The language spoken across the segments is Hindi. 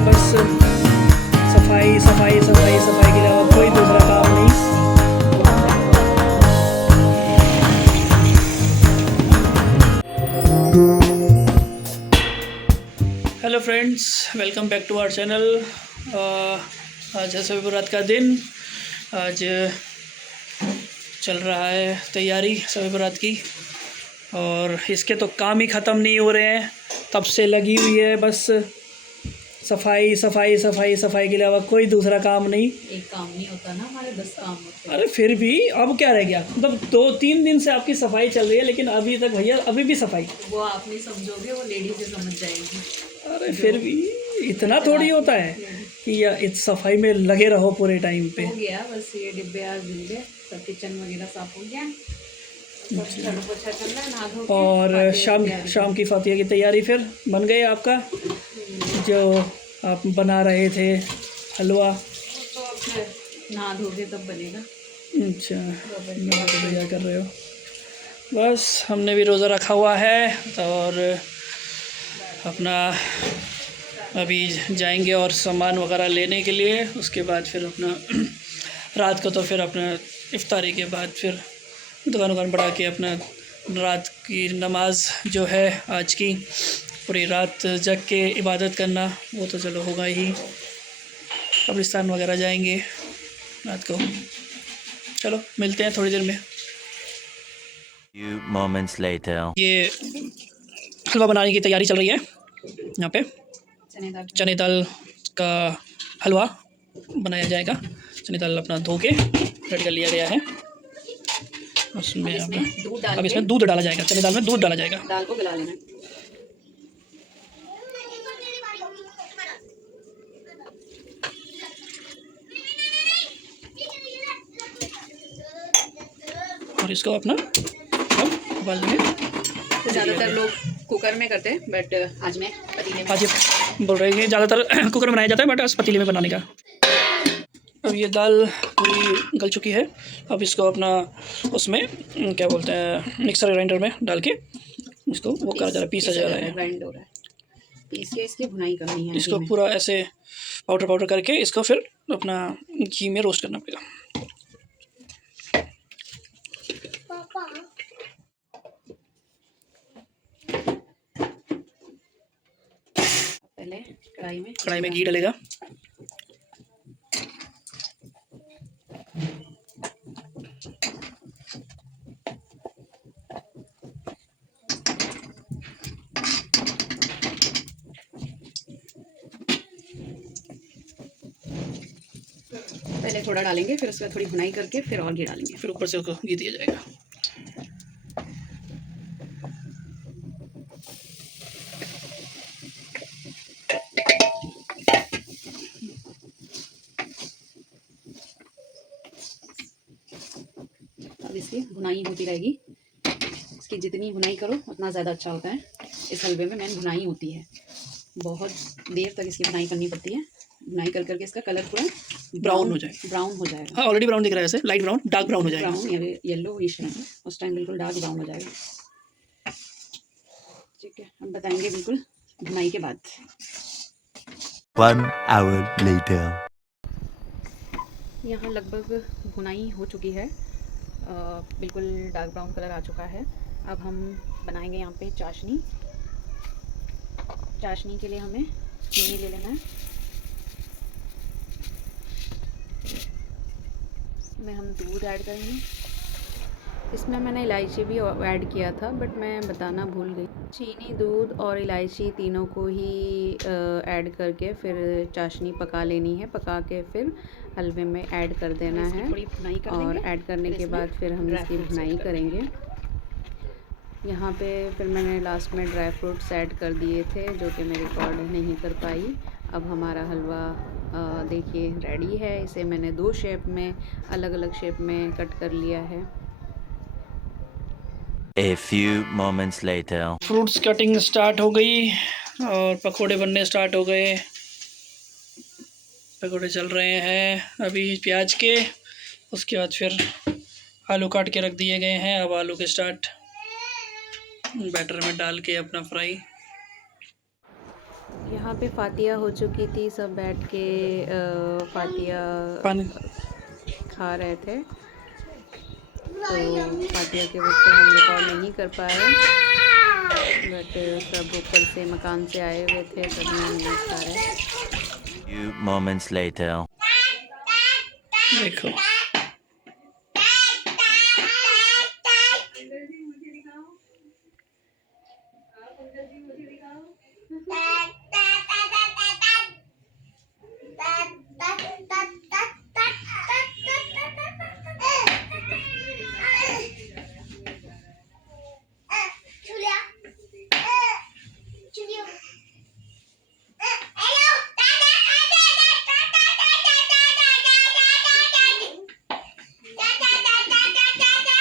है बस सफाई सफाई सफाई सफाई के अलावा कोई दूसरा काम नहीं। Hello friends, welcome back to our channel. आज है शब बरात का दिन। आज चल रहा है तैयारी शब बरात की और इसके तो काम ही ख़त्म नहीं हो रहे हैं, तब से लगी हुई है बस सफाई सफाई सफाई सफाई के अलावा कोई दूसरा काम नहीं। एक काम नहीं होता ना, हमारे 10 काम होते हैं। अरे फिर भी अब क्या रह गया, मतलब 2-3 दिन से आपकी सफाई चल रही है लेकिन अभी तक भैया अभी भी सफाई। वो आप नहीं समझोगे, वो लेडी से समझ जाएगी। अरे फिर भी इतना थोड़ी होता है कि या इस सफाई में लगे रहो पूरे टाइम पे। हो गया बस, ये डिब्बे आज धुल गए, सब किचन वगैरह साफ हो गया, सब झाड़ू पोछा कर रहा है, नहा धो के और फातिहा की शाम की फातिहा की तैयारी फिर बन गई आपका, जो आप बना रहे थे हलवा। तो अब फिर नहा धोगे तब बनेगा। अच्छा, नहा के तैयार कर रहे हो। बस हमने भी रोज़ा रखा हुआ है और अपना अभी जाएंगे और सामान वगैरह लेने के लिए। उसके बाद फिर अपना रात को तो फिर अपना इफ्तारी के बाद फिर दुकान बढ़ा के अपना रात की नमाज जो है आज की पूरी रात जग के इबादत करना, वो तो चलो होगा ही। कब्रिस्तान वगैरह जाएंगे रात को। चलो मिलते हैं थोड़ी देर में। Few moments later. ये हलवा बनाने की तैयारी चल रही है यहाँ पे। चने दाल का हलवा बनाया जाएगा। चने दाल अपना धो के रेडी कर लिया गया है। उसमें अब इसमें दूध डाला जाएगा। चने दाल में दूध डाला जाएगा। दाल को गला लेना। और इसको अपना अब उबाल लेंगे। ज़्यादातर लोग कुकर में करते हैं, बट आज मैं पतीले में। आज ये बोल रहे हैं कि ज़्यादातर कुकर में बनाया जाता है, बट आज पतीले में बनाने का। अब ये दाल पूरी गल चुकी है। अब इसको अपना उसमें क्या बोलते हैं, मिक्सर ग्राइंडर में डाल के इसको वो करा जा रहा है, पीसा जा रहा है। ग्राइंड हो रहा है, पीस के इसकी भुनाई करनी है। इसको पूरा ऐसे पाउडर करके इसको फिर अपना घी में रोस्ट करना पड़ेगा। पहले कढ़ाई में घी डलेगा। पहले थोड़ा डालेंगे, फिर उसके बाद थोड़ी भुनाई करके फिर और घी डालेंगे, फिर ऊपर से उसको घी दिया जाएगा। अब इसकी भुनाई होती रहेगी। इसकी जितनी भुनाई करो उतना ज़्यादा अच्छा होता है। इस हलवे में मेन भुनाई होती है, बहुत देर तक इसकी भुनाई करनी पड़ती है। भुनाई कर करके इसका कलर पूरा ब्राउन हो जाएगा। ब्राउन हो जाएगा। हाँ, ऑलरेडी ब्राउन दिख रहा है, ऐसे लाइट ब्राउन, डार्क ब्राउन हो जाएगा। ब्राउन या येलो इश नहीं, उस टाइम बिल्कुल डार्क ब्राउन हो जाएगा। ठीक है, हम बताएंगे बिल्कुल भुनाई के बाद। 1 hour later. यहाँ लगभग भुनाई हो चुकी है, बिल्कुल डार्क ब्राउन कलर आ चुका है। अब हम बनाएंगे यहाँ पे चाशनी। चाशनी के लिए हमें चीनी ले लेना है। इसमें हम दूध ऐड करेंगे। इसमें मैंने इलायची भी ऐड किया था, बट मैं बताना भूल गई। चीनी, दूध और इलायची तीनों को ही ऐड करके फिर चाशनी पका लेनी है। पका के फिर हलवे में ऐड कर देना है और ऐड करने के बाद फिर हम इसकी भुनाई करेंगे। यहाँ पे फिर मैंने लास्ट में ड्राई फ्रूट्स ऐड कर दिए थे, जो कि मैं रिकॉर्ड नहीं कर पाई। अब हमारा हलवा देखिए रेडी है। इसे मैंने 2 शेप में, अलग अलग शेप में कट कर लिया है। A few moments later. Fruits cutting start हो गई और पकोड़े बनने स्टार्ट हो गए। पकोड़े चल रहे हैं अभी प्याज के। उसके बाद फिर आलू काट के रख दिए गए हैं। अब आलू के स्टार्ट बैटर में डाल के अपना फ्राई। यहाँ पे फातिया हो चुकी थी, सब बैठ के फातिया पानी खा रहे थे। तो फातिया के वक्त हम रिकॉर्ड नहीं कर पाए, बट सब ऊपर से मकान से आए हुए थे, सब नमाज खा रहे। Few moments later. देखो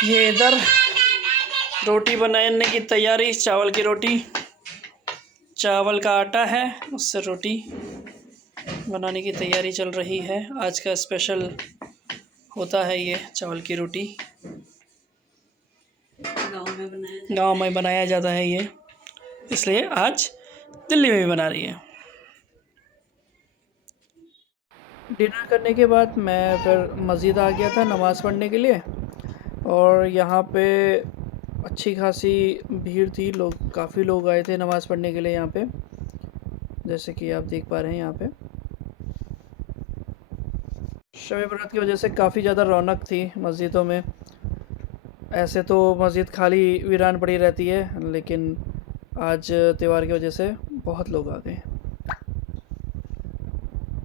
ये इधर रोटी बनाने की तैयारी, चावल की रोटी, चावल का आटा है उससे रोटी बनाने की तैयारी चल रही है। आज का स्पेशल होता है ये चावल की रोटी, गांव में बनाया जाता है ये, इसलिए आज दिल्ली में भी बना रही है। डिनर करने के बाद मैं फिर मस्जिद आ गया था नमाज़ पढ़ने के लिए, और यहाँ पे अच्छी खासी भीड़ थी, लोग काफ़ी लोग आए थे नमाज़ पढ़ने के लिए यहाँ पे, जैसे कि आप देख पा रहे हैं। यहाँ पे शब बरात की वजह से काफ़ी ज़्यादा रौनक थी मस्जिदों में। ऐसे तो मस्जिद खाली वीरान पड़ी रहती है, लेकिन आज त्यौहार की वजह से बहुत लोग आ गए।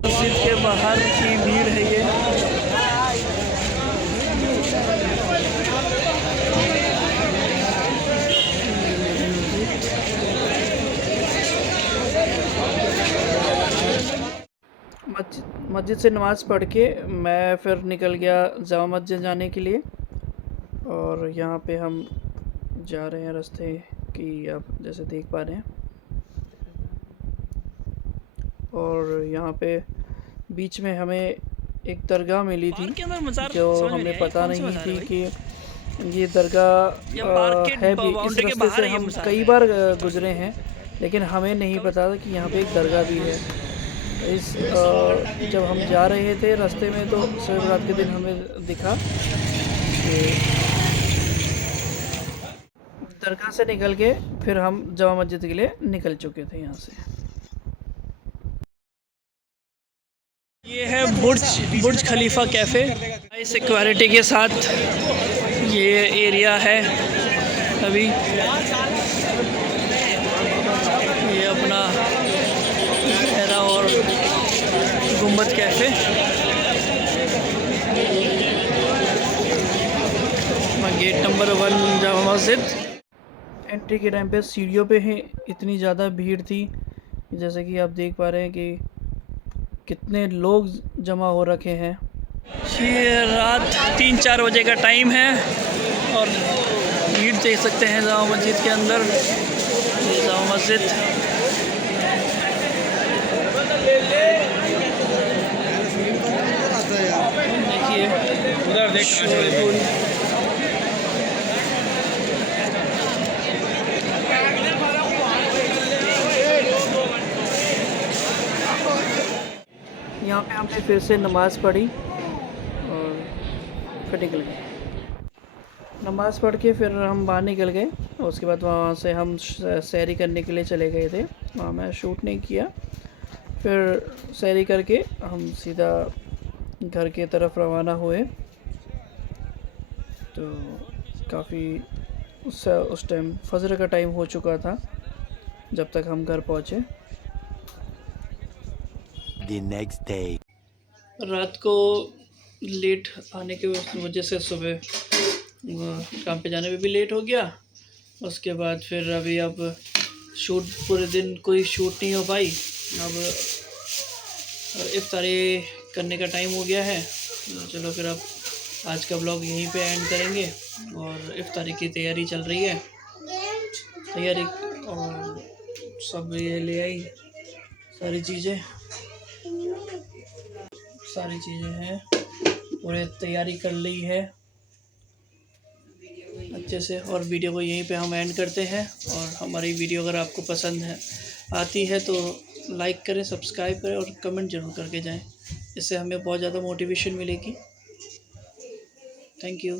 मस्जिद के बाहर की भीड़ है ये। मस्जिद से नमाज़ पढ़ के मैं फिर निकल गया जामा मस्जिद जाने के लिए, और यहाँ पे हम जा रहे हैं रास्ते की, आप जैसे देख पा रहे हैं। और यहाँ पे बीच में हमें एक दरगाह मिली थी जो हमें पता नहीं थी कि ये दरगाह है भी। इस रास्ते से हम कई बार गुजरे हैं, लेकिन हमें नहीं पता था कि यहाँ पे एक दरगाह भी है। जब हम जा रहे थे रास्ते में तो शब बरात के दिन हमें दिखा कि दरगाह से निकल के फिर हम जामा मस्जिद के लिए निकल चुके थे यहाँ से। ये है बुर्ज खलीफा कैफ़े, हाई सिक्योरिटी के साथ ये एरिया है। अभी ये अपना मेरा और गुम्बद cafe, gate number 1 Jama Masjid. Entry के टाइम पे सीढ़ियों पे ही इतनी ज़्यादा भीड़ थी, जैसे कि आप देख पा रहे हैं कि कितने लोग जमा हो रखे हैं। ये रात 3-4 बजे का टाइम है और भीड़ देख सकते हैं जामा मस्जिद के अंदर। ये जामा मस्जिद देखिए, उधर देखिए यहाँ पे हमने फिर से नमाज़ पढ़ी और फिर निकल गए। नमाज़ पढ़ के फिर हम बाहर निकल गए, और उसके बाद वहाँ से हम सैरी करने के लिए चले गए थे। वहाँ मैं शूट नहीं किया। फिर सैरी करके हम सीधा घर की तरफ रवाना हुए। तो काफ़ी उस टाइम फजर का टाइम हो चुका था जब तक हम घर पहुँचे। The next day. रात को लेट आने की वजह से सुबह काम पे जाने में भी लेट हो गया। उसके बाद फिर अभी अब शूट, पूरे दिन कोई शूट नहीं हो पाई। अब इफ्तारी करने का टाइम हो गया है, तो चलो फिर अब आज का ब्लॉग यहीं पे एंड करेंगे। और इफ्तारी की तैयारी चल रही है, और सब ये ले आई सारी चीज़ें हैं, पूरे तैयारी कर ली है। अच्छे से। और वीडियो को यहीं पे हम एंड करते हैं। और हमारी वीडियो अगर आपको पसंद है आती है तो लाइक करें, सब्सक्राइब करें और कमेंट ज़रूर करके जाएं। इससे हमें बहुत ज़्यादा मोटिवेशन मिलेगी। Thank you.